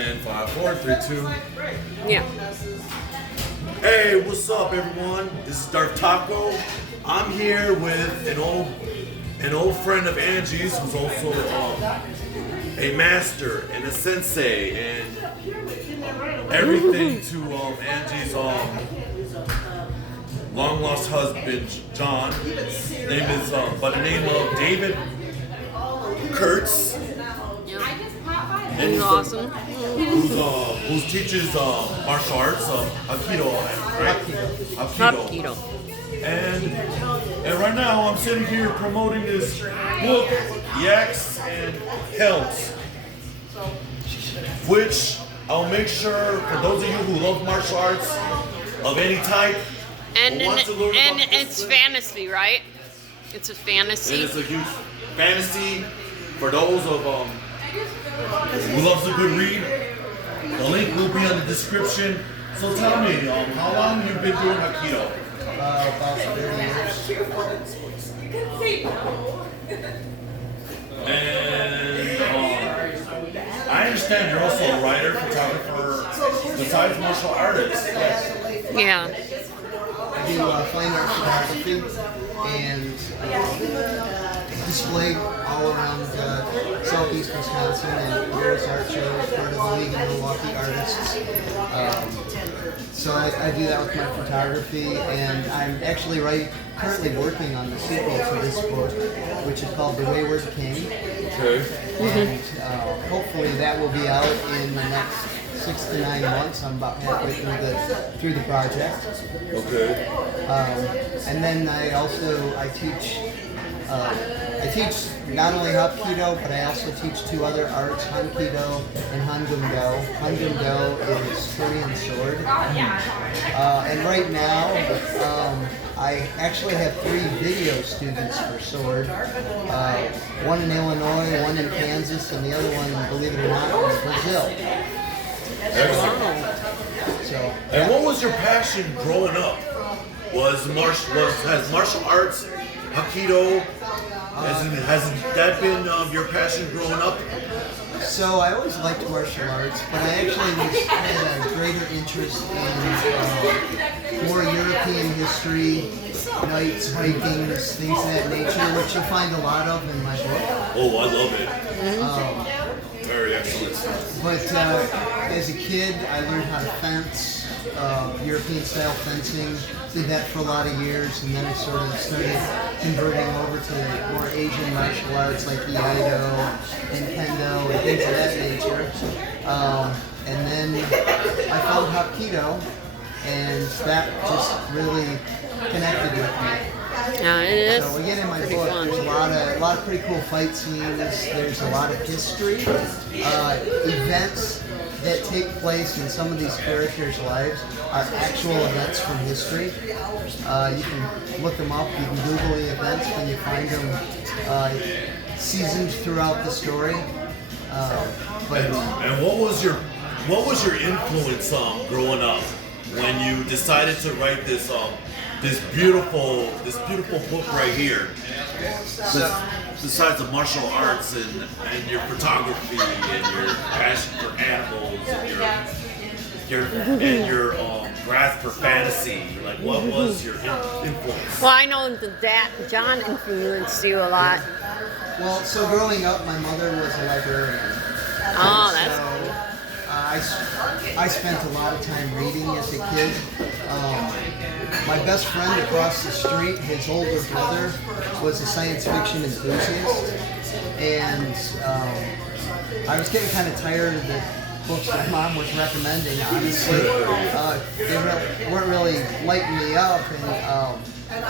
And 5, 4, 3, 2. Yeah. Hey, what's up, everyone? This is Darth Taco. I'm here with an old friend of Angie's, who's also a master and a sensei and everything to Angie's long lost husband John. Name is by the name of David Kurtz. And he's awesome. Who teaches martial arts, Aikido, right? Aikido. And right now I'm sitting here promoting this book, Yaks and Helms, which I'll make sure for those of you who love martial arts of any type. And it's fantasy, right? It's a fantasy. It is a huge fantasy for those of who loves a good read. The link will be in the description. So tell me, how long you've been doing Aikido? About 30 years. And I understand you're also a writer, photographer, besides martial artist. Yeah. I do fine art photography and display all around southeast Wisconsin and various art shows, part of the League of Milwaukee Artists. So I do that with my photography, and I'm actually currently working on the sequel to this book, which is called The Wayward King. Okay. And hopefully that will be out in the next 6 to 9 months. I'm about halfway through the project. Okay. And then I teach not only Hapkido, but I also teach 2 other arts, Hankido and Hangum-do. Hangum-do is Korean sword. And right now, I actually have 3 video students for sword. One in Illinois, one in Kansas, and the other one, believe it or not, in Brazil. So, And what was your passion growing up? Has martial arts, Aikido, has that been your passion growing up? So I always liked martial arts, but I actually had a greater interest in more European history, knights, Vikings, things of that nature, which you find a lot of in my book. Oh, I love it. Very excellent. But as a kid, I learned how to fence, European-style fencing. Did that for a lot of years, and then I sort of started converting over to more Asian martial arts like Iaido and Kendo and things of that nature. And then I found Hapkido, and that just really connected with me. Yeah, it is. So again, in my pretty book, fun. there's a lot of pretty cool fight scenes. There's a lot of history, events that take place in some of these characters' lives are actual events from history. You can look them up. You can Google the events when you find them seasoned throughout the story. And what was your influence growing up when you decided to write this beautiful book right here? Besides the martial arts and your photography and your passion for animals and your grasp for fantasy, like what was your influence? Well, I know that John influenced you a lot. Well, so growing up, my mother was a librarian. Oh, that's cool. I spent a lot of time reading as a kid. My best friend across the street, his older brother, was a science fiction enthusiast, and I was getting kind of tired of the books my mom was recommending. Honestly, they weren't really lighting me up, and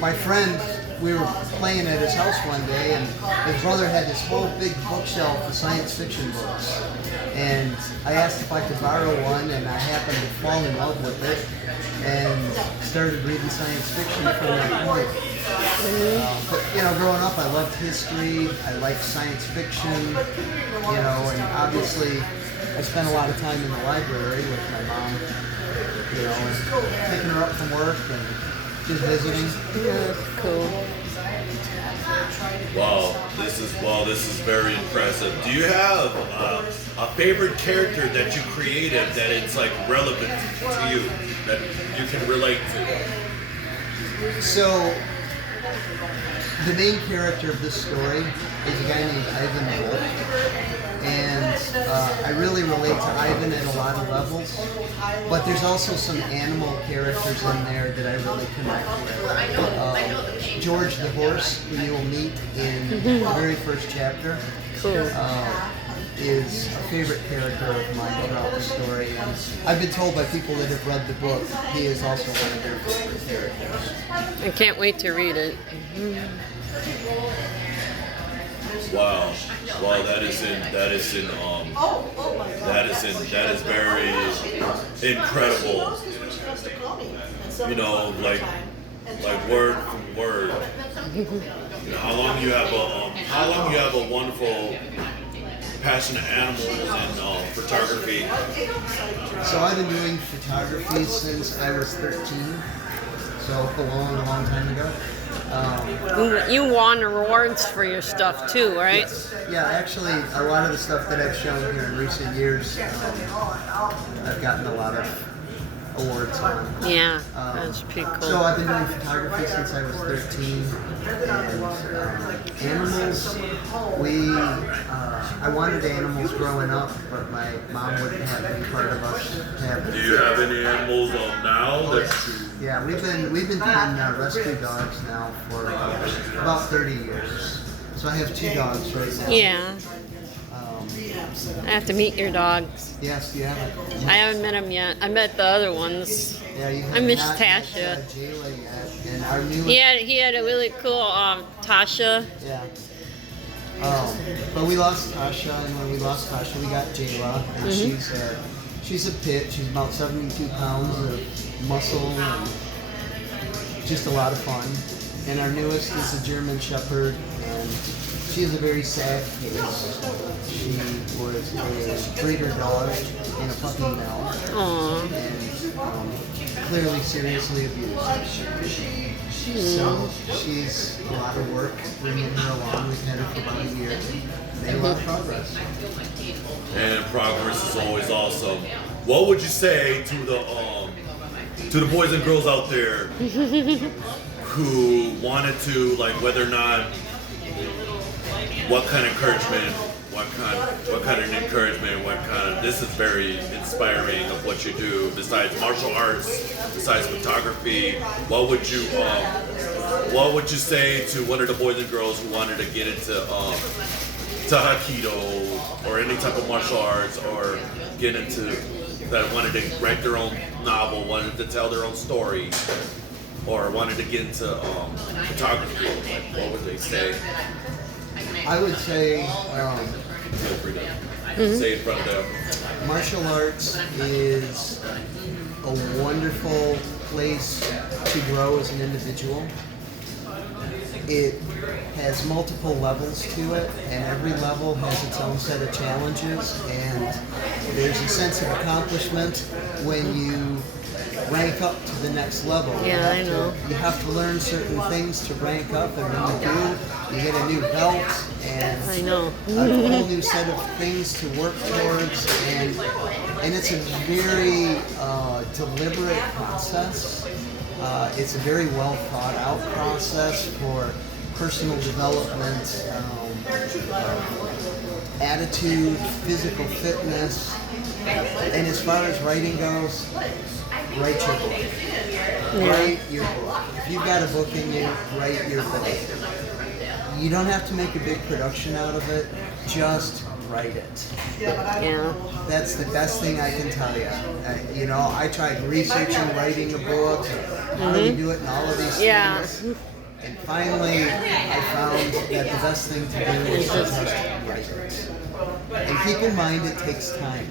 my friend, we were playing at his house one day, and his brother had this whole big bookshelf of science fiction books. And I asked if I could borrow one, and I happened to fall in love with it and started reading science fiction from that point. But growing up, I loved history. I liked science fiction. And obviously, I spent a lot of time in the library with my mom. And picking her up from work and just visiting. Yeah, cool. Wow, this is very impressive. Do you have a favorite character that you created that it's like relevant to you that you can relate to? So, the main character of this story is a guy named Ivan Wolf, and I really relate to Ivan at a lot of levels. But there's also some animal characters in there that I really connect with. George the horse, who you will meet in the very first chapter, is a favorite character of mine throughout the story. And I've been told by people that have read the book, he is also one of their favorite characters. I can't wait to read it. Wow, that is very incredible. You know, like word from word. You know, how long you have a wonderful passion of animals and photography. So I've been doing photography since I was 13. So a long time ago. You won awards for your stuff too, right? Yeah, actually, a lot of the stuff that I've shown here in recent years, I've gotten a lot of awards on. Yeah, that's pretty cool. So I've been doing photography since I was 13. And animals, I wanted animals growing up, but my mom wouldn't have any part of us have. Do you have any animals now that you? Yeah, we've been doing rescue dogs now for about 30 years. So I have 2 dogs right now. Yeah. I have to meet your dogs. Yes, you haven't. I haven't met them yet. I met the other ones. Yeah, you have I miss not Tasha. met, Jayla yet. And our newest. He had a really cool Tasha. Yeah. But we lost Tasha, and when we lost Tasha, we got Jayla, and she's a pit. She's about 72 pounds of muscle and just a lot of fun. And our newest is a German Shepherd, and she is a very sad case. She was a breeder dog in a puppy mill, and clearly seriously abused. So she's a lot of work bringing her along. We've had her for about a year. Made a lot of progress. And progress is always awesome. What would you say to the boys and girls out there who wanted to, like, whether or not, what kind of encouragement, this is very inspiring of what you do, besides martial arts, besides photography, what would you say to one of the boys and girls who wanted to get into to Aikido or any type of martial arts, or get into, that wanted to write their own novel, wanted to tell their own story, or wanted to get into photography? Like, what would they say? I would say Feel free to say in front of them. martial arts is a wonderful place to grow as an individual. It has multiple levels to it, and every level has its own set of challenges, and there's a sense of accomplishment when you rank up to the next level. Yeah, I know. You have to learn certain things to rank up, and when you do, you get a new belt and I know. a whole new set of things to work towards, and it's a very deliberate process. It's a very well thought out process for personal development, attitude, physical fitness, and as far as writing goes, write your book. Write your book. If you've got a book in you, write your book. You don't have to make a big production out of it, just write it. Yeah. That's the best thing I can tell you. I tried researching writing a book, how do you do it, and all of these things. And finally, I found that the best thing to do is to just write it. And keep in mind, it takes time.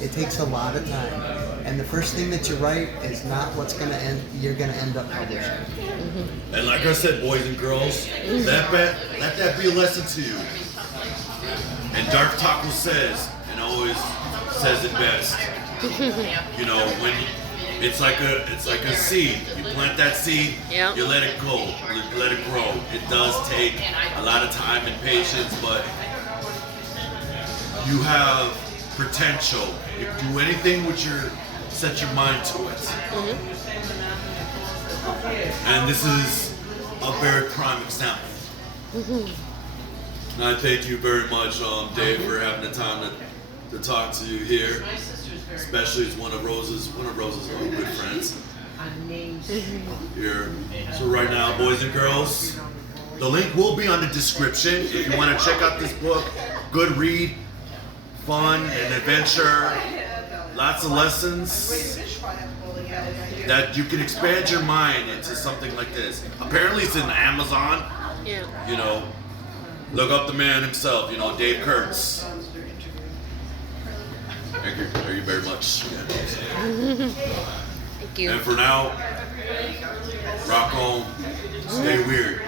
It takes a lot of time. And the first thing that you write is not what's you're going to end up publishing. And like I said, boys and girls, let that be a lesson to you. And Darth says, and always says it best, It's like a seed. You plant that seed, Yeah. you let it go, let it grow. It does take a lot of time and patience, but you have potential. You do anything with set your mind to it. And this is a very prime example. And I thank you very much, Dave, for having the time to talk to you here. Especially as one of Rosa's good friends. Here. So right now, boys and girls, the link will be on the description if you want to check out this book. Good read, fun, and adventure. Lots of lessons that you can expand your mind into something like this. Apparently it's in Amazon. Yeah. You know, look up the man himself, you know, Dave Kurtz. Thank you very much. Thank you. And for now, rock on, stay weird.